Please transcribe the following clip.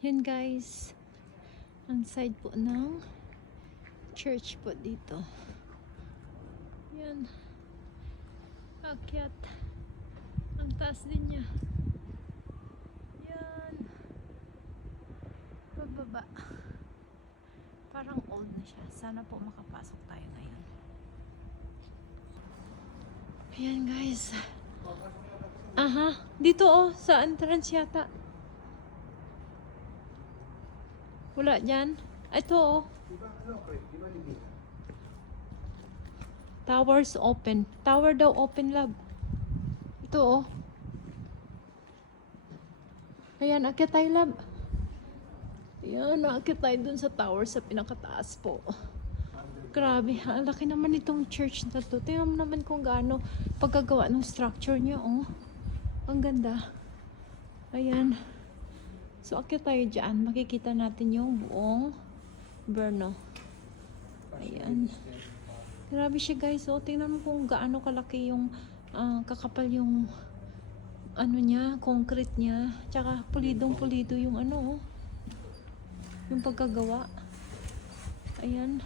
Yan guys, ang side po ng church po dito. Yan. Akyat. Ang taas din niya. Yan. Bababa. Parang old na siya. Sana po makapasok tayo ngayon. Ayan guys. Aha. Dito oh. Sa entrance yata. Wala dyan. Ito oh. Towers open. Tower daw open, love. Ito oh. Ayan, akit tayo, love. Ayan, akit tayo dun sa tower sa pinakataas po. Grabe, ang laki naman itong church na to. Tingnan mo naman kung gaano pagkagawa ng structure niya, oh. Ang ganda. Ayan. So, akit tayo dyan. Makikita natin yung buong Brno. Ayan. Grabe siya, guys. So, tingnan mo kung gaano kalaki yung kakapal yung ano niya, concrete niya. Tsaka pulidong-pulido yung ano, oh. Yung pagkagawa. Ayan.